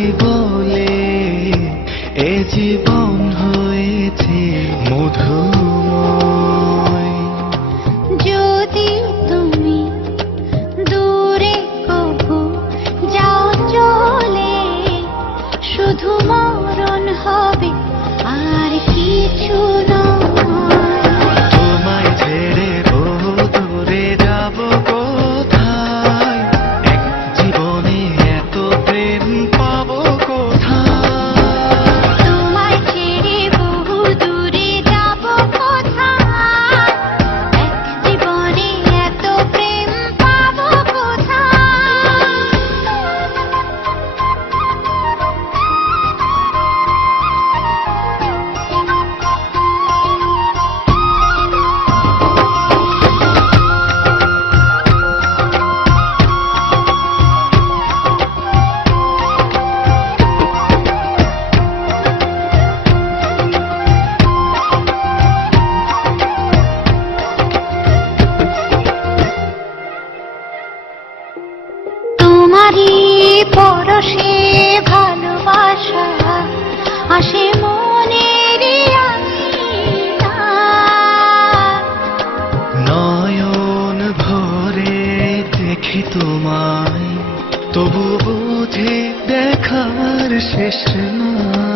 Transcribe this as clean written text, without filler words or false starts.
বুঝি বলে এ জীবন হয়েছে মধুময়। যদি তুমি দূরে কবু যাও চলে, শুধু মরণ হবে আর কিছু নয়। তোমায় ছেড়ে বহু দূরে যাব কোথায়, এক জীবনে এত প্রেম পাবো কোথায়। তোমায় ছেড়ে বহু দূরে যাব কোথায়, এক জীবনে এত প্রেম পাবো কোথায়। তোমারই পরশে ভালোবাসা আসে মনের আঙিনায়। নয়ন ভরে দেখি তোমায়, তবু বুঝি দেখার শেষ না।